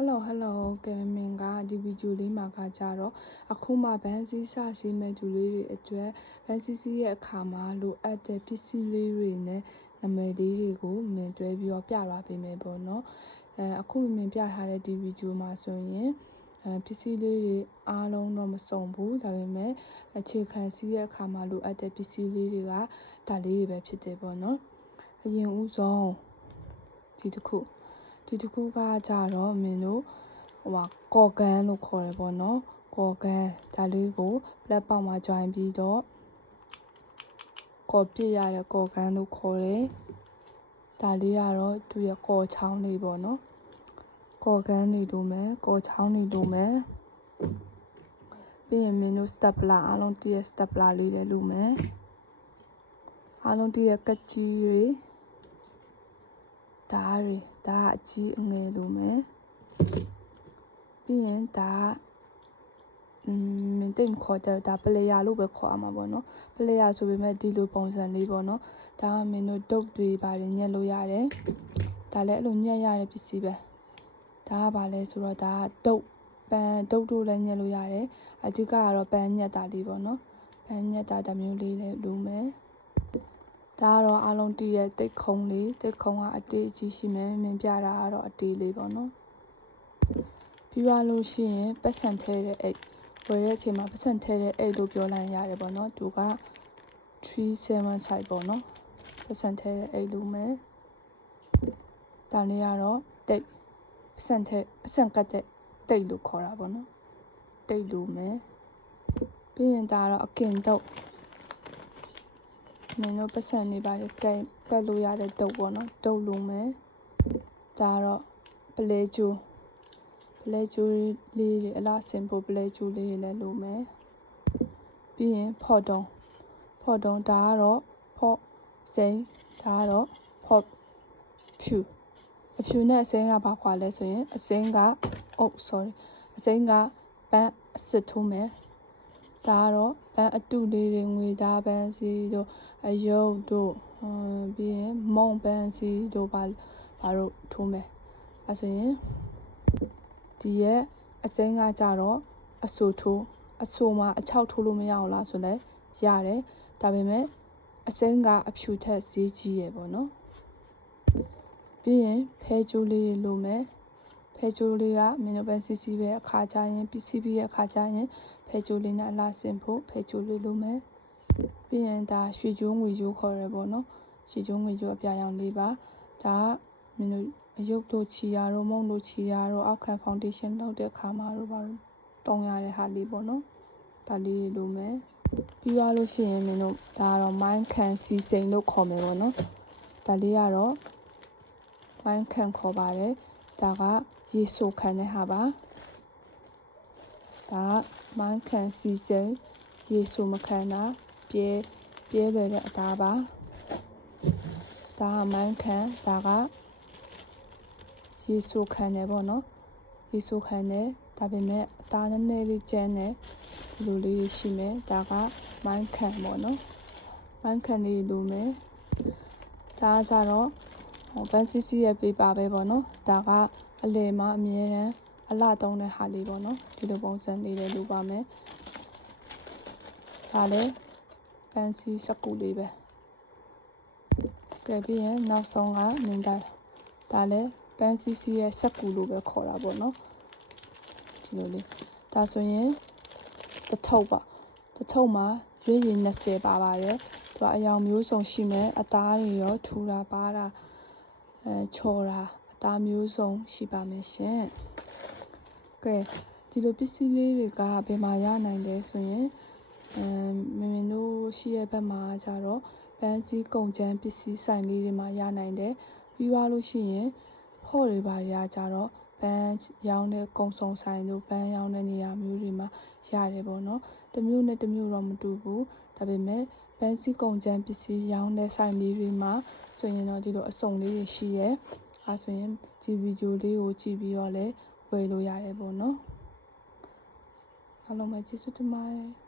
hello ကဲမင်ကဒီဗီဒီယိုလေးမှာကကြတော့အခုမှဗန်းစည်းစစီမဲ့သူလေးတွေအတွက်ဗန်းစည်းရဲ့အခါမှာလိုအပ်တဲ့ပစ္စည်းလေးတွေနဲ့နာမည်လေးတွေကိုမင်တွဲပြီးတော့ပြရပေးမယ်ပေါ့နော်အခုမင်ပြထားတဲ့ဒီဗီဒီယိုမှာဆိုရင်ပစ္စည်းလေးတွေအားလုံးတော့မစုံဘူးဒါပေမဲ့အခြေခံစည်းရဲ့အခါမှာလိုအပ်တဲ့ပစ္စည်းလေးတွေကဒါလေးတွေပဲဖြစ်တယ်ပေါ့နော်အရင်ဦးဆုံးဒီတစ်ခုကကြတော့မင်းတို့ကော်ကန်လို့ခေါ်တယ်ပေါ့နော်ကော်ကန်ဒါလေးကိုလက်ပေါက်မှာ join ပြီးတော့ကော်ပြစ်ရတဲ့ကော်ကန်လို့ခေါ်တယ်ဒါလေးကတော့သူရဲ့ကော်ချောင်းလေးပေါ့နော်ကော်ကန်နေလို့မယ်ကော်ချောင်းနေလို့မယ်ပြီးရင်မင်းတို့ stapler အားလုံးတည့်ရဲ့ stapler လေးလည်းလို့မယ်အားလုံးတည့်ရဲ့ကတ်ကြီးတွေဒါအကြီးအငယ်လိုမယ်ပြီးရင်ဒါမင်းတိတ်မခေါ်တဲ့ဒါပလေယာလို့ပဲခေါ်အောင်ပါပေါ့နော်ပလေယာဆိုပေမဲ့ဒီလိုပုံစံလေးပေါ့နော်ဒါကမင်းတို့ဒုတ်တွေပါတယ်ညက်လို့ရတယ်ဒါလည်းအဲ့လိုညက်ရတဲ့ပစ္စည်းပဲဒါကဘာလဲဆိုတော့ဒါကဒုတ်တို့လည်းညက်လို့ရတယ်အဓိကကတော့ပန်းညက်တာလေးပေါ့နော်ပန်းညက်တာတစ်မျိုးလေးလည်းလိုမယ်ဒါကတော့အားလုံးတည့်ရဲ့တိတ်ခုံလေးတိတ်ခုံကအတေးအကြီးရှိမယ်မင်းပြတာကတော့အတေးလေးပေါ့နော်ပြီးသွားလို့ရှိရင်ပတ်စံထဲတဲ့အိတ်ဝယ်တဲ့အချိန်မှာပတ်စံထဲတဲ့အိတ်လို့ပြောလိုက်ရတယ်ပေါ့နော်သူက37 size ပေါ့နော်ပတ်စံထဲတဲ့အိတ်လို့မယ်ဒါလေးကတော့တိတ်ပတ်စံကတ်တဲ့တိတ်လို့ခေါ်တာပေါ့နော်တိတ်လို့မယ်ပြီးရင်ဒါကတော့အကင်တုတ်မင်းတို့ပတ်စံနေပါလေကတ်လို့ရတဲ့တုတ်ပေါ့နော်တုတ်လို့မယ်ဒါကတော့ပလဲကျိုးလေးတွေအလားစင်ဖို့ပလဲကျိုးလေးတွေလည်းလိုမယ်ပြီးရင်ဖော့တုံးဒါကတော့ဖော့စိမ်းဒါကတော့ဖော့ဖြူအဖြူနဲ့အစိမ်းကဘာခွာလဲဆိုရင်အစိမ်းကအစိမ်းကပန်းအစစ်ထိုးမယ်ဒါကတော့ပန်းအတုလေးတွေငွေသားပန်းစီတို့အယုတ်တို့ပြီးရင်မုံပန်းစီတို့ဘာတို့ထိုးမယ်အဲဆိုရင်ဒီရဲ့အစိမ်းကကြတော့အဆိုမှာအချောက်ထိုးလို့မရအောင်လားဆိုလဲရတယ်ဒါပေမဲ့အစိမ်းကအဖြူထက်ဈေးကြီးရယ်ပေါ့နော်ပြီးရင်ဖဲကျိုးလေးလိုမယ်ဖဲကျိုးလေးကမင်းတို့ပဲစီစီပဲအခါကြရင်ပစ္စည်းပြီးအခါကြရင်ဖဲကျိုးလေးနဲ့အလားစင်ဖို့ဖဲကျိုးလေးလိုမယ်ပြီးရင်ဒါရွှေကျိုးငွေကျိုးခေါ်ရပေါ့နော်ရွှေကျိုးငွေကျိုးအပြာရောင်လေးပါဒါကမင်းတို့အယုတ်တို့ချီရတို့မုံတို့ချီရတို့အောက်ခံဖောင်ဒေးရှင်းလုပ်တဲ့အခါမှာတို့ဘာလို့တောင်းရတဲ့ဟာလေးပေါ့နော်ဒါလေးလိုမယ်ပြီးသွားလို့ရှိရင်မင်းတို့ဒါကတော့မိုင်းခံစီစိန်လို့ခေါ်မယ်ပေါ့နော်ဒါလေးကတော့မိုင်းခံခေါ်ပါတယ်ဒါကရေဆိုခံတဲ့ဟာပါဒါကမိုင်းခံစီစိန်ရေဆိုမခံတာပြဲလွယ်တဲ့အသားပါဒါကမိုင်းခံဒါကရေဆိုခံတယ်ပေါ့နော်ရေဆိုခံတယ်ဒါပေမဲ့အသားနည်းနည်းလေးကျန်းတယ်ဒီလိုလေးရှိမယ်ဒါကမိုင်းခံပေါ့နော်မိုင်းခံလေးလိုမယ်ဒါကကြတော့ဗန်းစီရဲ့ပေပါပဲပေါ့နော်ဒါကအလယ်မှာအမြဲတမ်းအလှတုံးတဲ့ဟာလေးပေါ့နော်ဒီလိုပုံစံလေးလည်းလိုပါမယ်ဒါလည်းဗန်းစီစကူလေးပဲကဲပြီးရင်နောက်ဆုံးကမင်းဒါလည်းဗန်းစီရဲ့စကူလို့ပဲခေါ်တာပေါ့နော်ဒီလိုလေးဒါဆိုရင်တထုပ်မှာရွေးရည်20ပါပါတယ်သူကအယောင်မျိုးစုံရှိမယ်အသားတွေရောထူတာပါတာချော်တာအသားမျိုးစုံရှိပါမယ်ရှင်ကဲဒီလိုပစ္စည်းလေးတွေကဘယ်မှာရနိုင်လဲဆိုရင်မင်းတို့ရှိရဲ့ဘက်မှာကြတော့ပန်းစည်းကုန်ကျန်းပစ္စည်းဆိုင်လေးတွေမှာရနိုင်တယ်ပြီးသွားလို့ရှိရင်ဖော့တွေပါရကြတော့ပန်းရောင်းတဲ့ကုံစုံဆိုင်တို့ပန်းရောင်းတဲ့နေရာမျိုးတွေမှာရတယ်ပေါ့နော်တစ်မျိုးနဲ့တစ်မျိုးတော့မတူဘူးဒါပေမဲ့ပန်းစည်းကုန်ကျန်းပစ္စည်းရောင်းတဲ့ဆိုင်လေးတွေမှာဆိုရင်တော့ဒီလိုအစုံလေးတွေရှိရဲအဲဆိုရင်ဒီဗီဒီယိုလေးကိုကြည့်ပြီးတော့လည်းဝယ်လို့ရတယ်ပေါ့နော်အားလုံးပဲကျေးဇူးတင်ပါတယ်